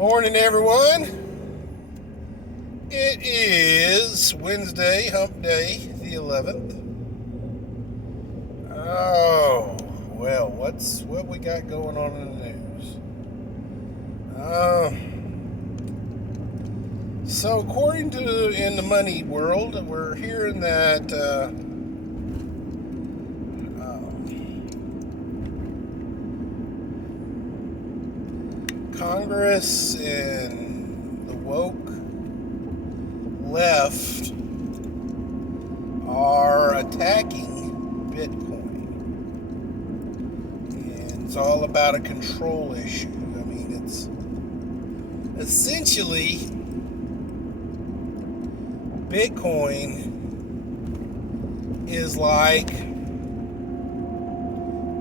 Morning, everyone. It is Wednesday, hump day, the 11th. Oh, well, what we got going on in the news? So according to in the money world, we're hearing that Congress and the woke left are attacking Bitcoin. And it's all about a control issue. I mean, it's essentially Bitcoin is like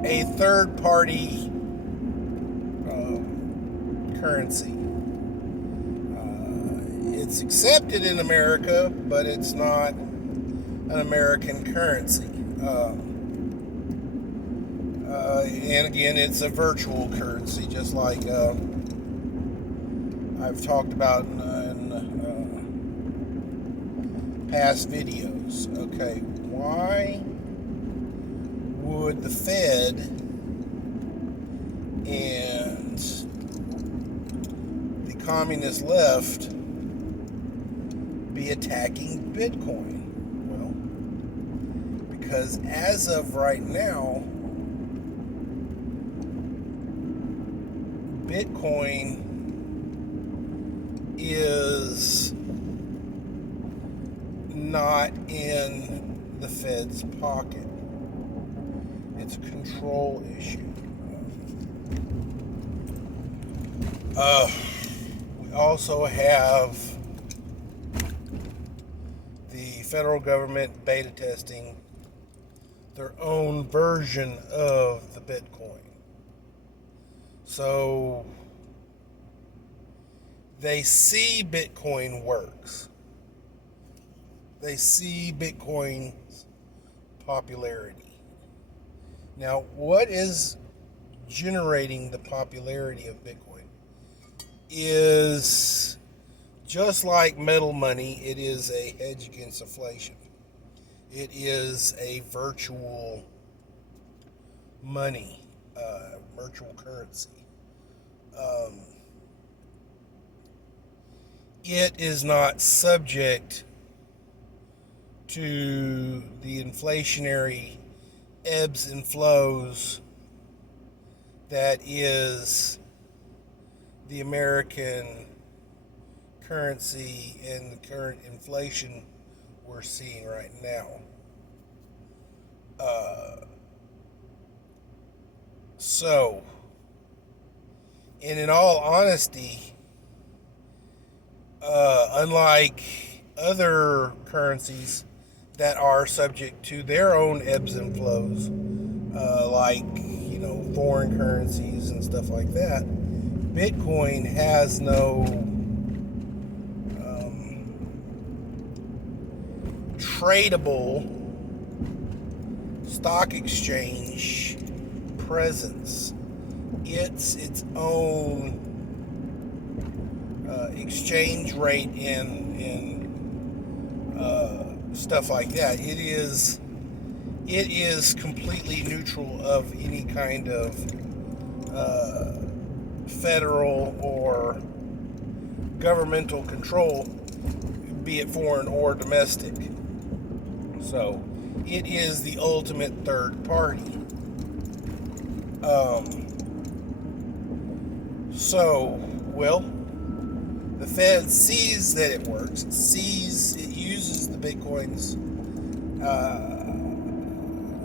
a third party currency. It's accepted in America, but it's not an American currency. And again, it's a virtual currency, just like I've talked about in past videos. Okay, why would the Fed and the communist left be attacking Bitcoin? Well, because as of right now, Bitcoin is not in the Fed's pocket. It's a control issue. We also have the federal government beta testing their own version of the Bitcoin. So they see Bitcoin works. They see Bitcoin's popularity. Now, what is generating the popularity of Bitcoin is just like metal money, it is a hedge against inflation. It is a virtual money, virtual currency. It is not subject to the inflationary ebbs and flows that is the American currency and the current inflation we're seeing right now. And in all honesty, unlike other currencies that are subject to their own ebbs and flows, like foreign currencies and stuff like that, Bitcoin has no tradable stock exchange presence. It's its own exchange rate and stuff like that. It is completely neutral of any kind of federal or governmental control, be it foreign or domestic. So it is the ultimate third party. The Fed sees that it works. It uses the Bitcoin's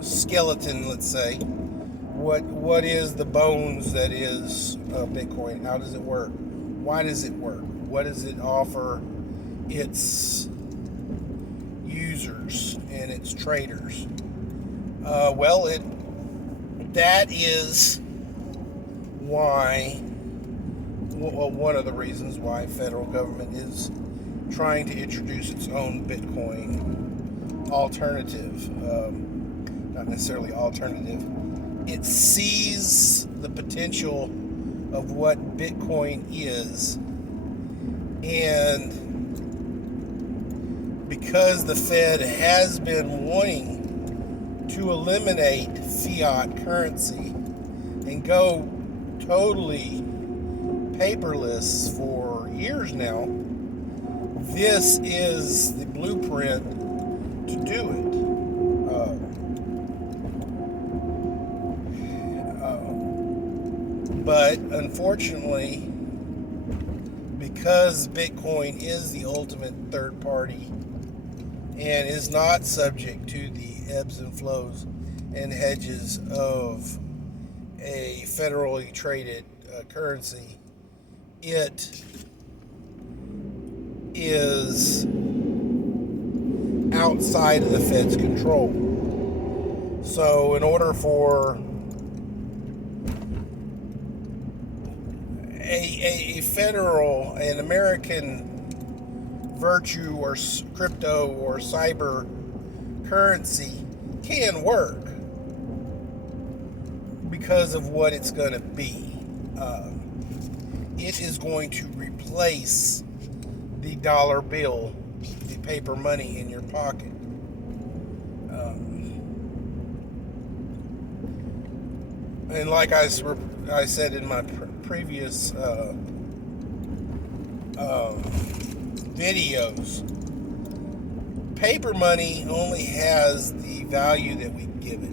skeleton, let's say. What is the bones that is Bitcoin? How does it work? Why does it work? What does it offer its users and its traders? That is why, one of the reasons why federal government is trying to introduce its own Bitcoin alternative. Not necessarily alternative. It sees the potential of what Bitcoin is. And because the Fed has been wanting to eliminate fiat currency and go totally paperless for years now, this is the blueprint to do it. But unfortunately, because Bitcoin is the ultimate third party and is not subject to the ebbs and flows and hedges of a federally traded currency, it is outside of the Fed's control. So in order for a federal, an American virtue or crypto or cyber currency can work because of what it's going to be. It is going to replace the dollar bill, the paper money in your pocket. And like I said in my previous videos, paper money only has the value that we give it.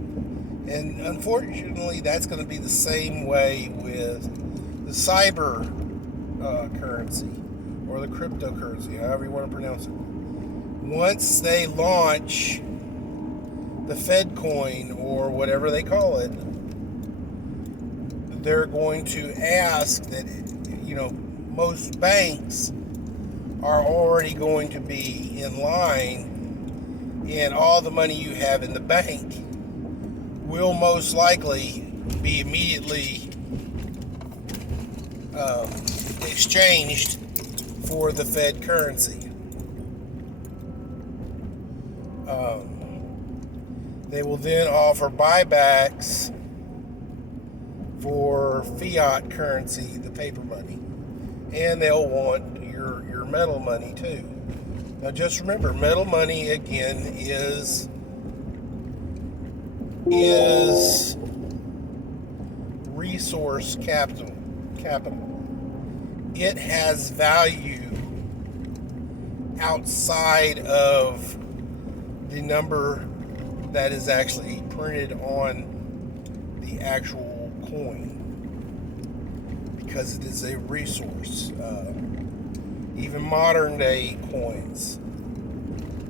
And unfortunately, that's going to be the same way with the cyber currency or the cryptocurrency, however you want to pronounce it. Once they launch the Fed coin or whatever they call it, they're going to ask that, most banks are already going to be in line, and all the money you have in the bank will most likely be immediately exchanged for the Fed currency. They will then offer buybacks for fiat currency, the paper money, and they'll want your metal money too. Now just remember, metal money again is resource capital. It has value outside of the number that is actually printed on the actual coin, because it is a resource. Even modern day coins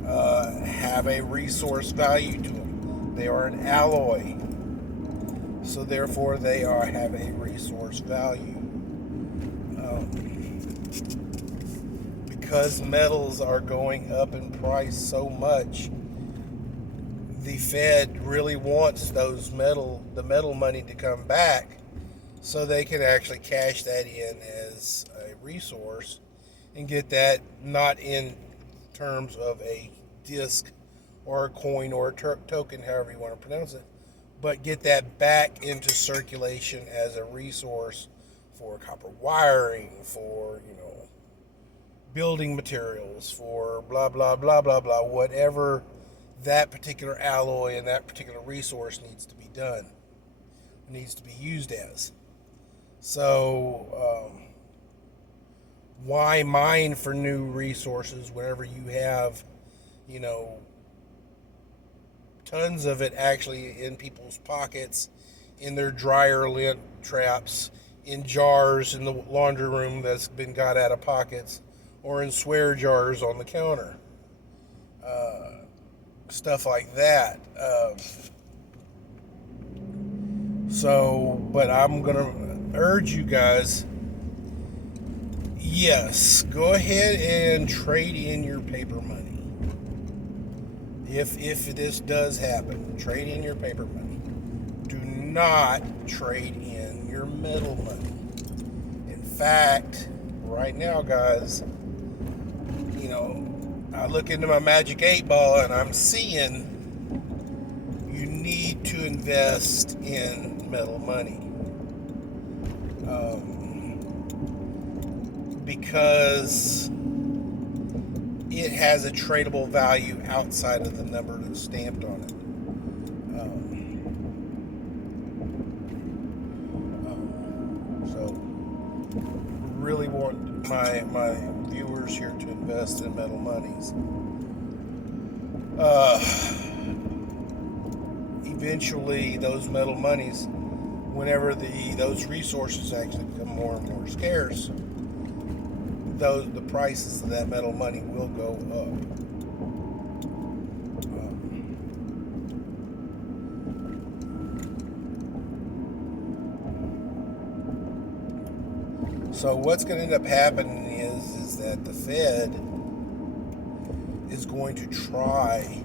have a resource value to them. They are an alloy, so therefore they have a resource value. Because metals are going up in price so much, the Fed really wants the metal money to come back so they can actually cash that in as a resource and get that not in terms of a disc or a coin or a token, however you want to pronounce it, but get that back into circulation as a resource for copper wiring, for, building materials, for blah, blah, blah, blah, blah, whatever that particular alloy and that particular resource needs to be done, needs to be used as. So, why mine for new resources whenever you have, tons of it actually in people's pockets, in their dryer lint traps, in jars in the laundry room that's been got out of pockets, or in swear jars on the counter. Stuff like that. But I'm going to urge you guys, yes, go ahead and trade in your paper money. If this does happen, trade in your paper money. Do not trade in your metal money. In fact, right now, guys, I look into my Magic 8 Ball and I'm seeing you need to invest in metal money. because it has a tradable value outside of the number that's stamped on it. So really want my viewers here to invest in metal monies. Eventually, those metal monies, whenever those resources actually become more and more scarce, the prices of that metal money will go up. So what's going to end up happening is that the Fed is going to try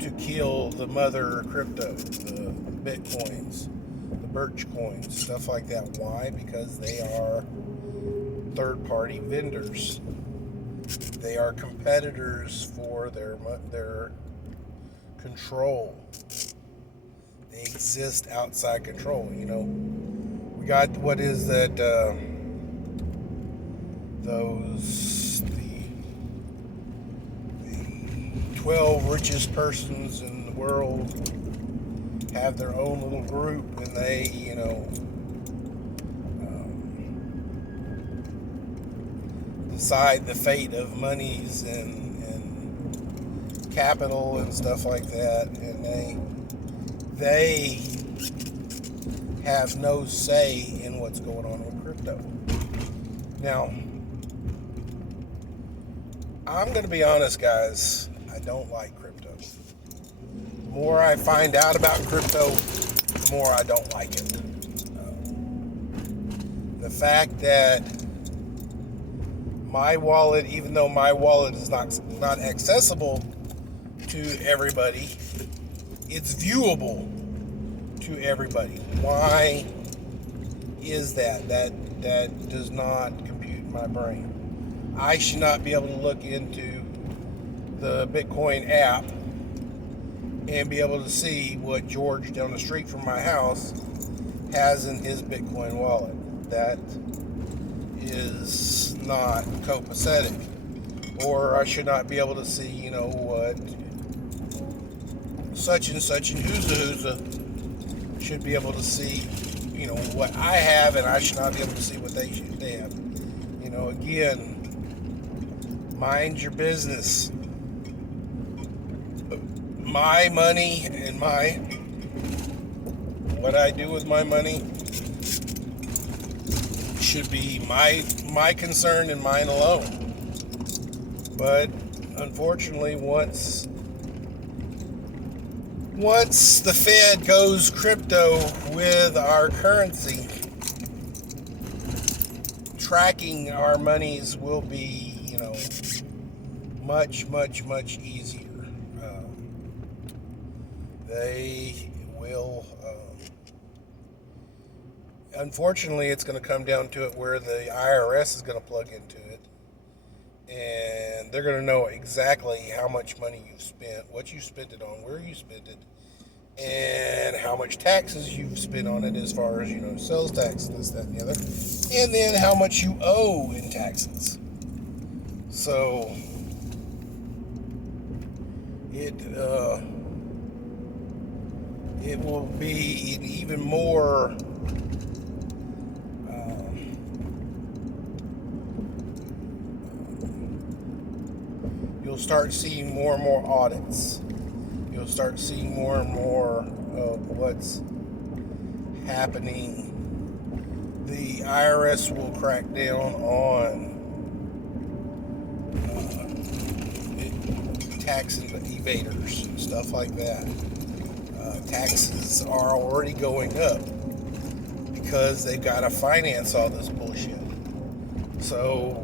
to kill the mother crypto, the Bitcoins, the Birch coins, stuff like that. Why? Because they are third-party vendors. They are competitors for their control. They exist outside control. We got what is that? Those the 12 richest persons in the world have their own little group, and they, decide the fate of monies and capital and stuff like that, and they have no say in what's going on with crypto. Now, I'm going to be honest, guys. I don't like crypto. The more I find out about crypto, the more I don't like it. The fact that my wallet, even though my wallet is not accessible to everybody, it's viewable to everybody. Why is that? That does not compute in my brain. I should not be able to look into the Bitcoin app and be able to see what George down the street from my house has in his Bitcoin wallet. That is not copacetic. Or I should not be able to see, what such and such and who's should be able to see, what I have, and I should not be able to see what they have. Again, mind your business. My money and what I do with my money should be my concern and mine alone. But unfortunately, once the Fed goes crypto with our currency, tracking our monies will be, much, much, much easier. They will, unfortunately, it's going to come down to it where the IRS is going to plug into it, and they're going to know exactly how much money you've spent, what you spent it on, where you spent it, and how much taxes you've spent on it as far as, sales tax, this, that, and the other, and then how much you owe in taxes. So it will be an even more you'll start seeing more and more audits. You'll start seeing more and more of what's happening. The IRS will crack down on tax evaders and stuff like that. Taxes are already going up because they've got to finance all this bullshit. So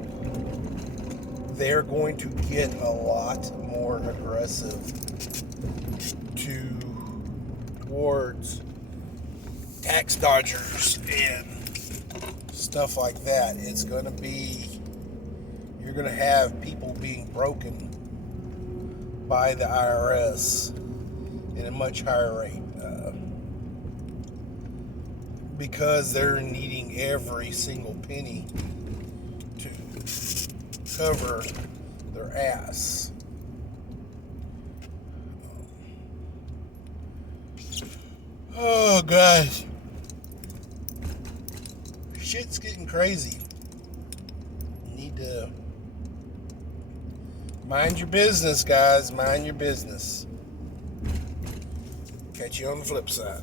they're going to get a lot more aggressive towards tax dodgers and stuff like that. It's going to be, you're going to have people being broken by the IRS at a much higher rate because they're needing every single penny to cover their ass. Oh, guys. Shit's getting crazy. You need to mind your business, guys. Mind your business. Catch you on the flip side.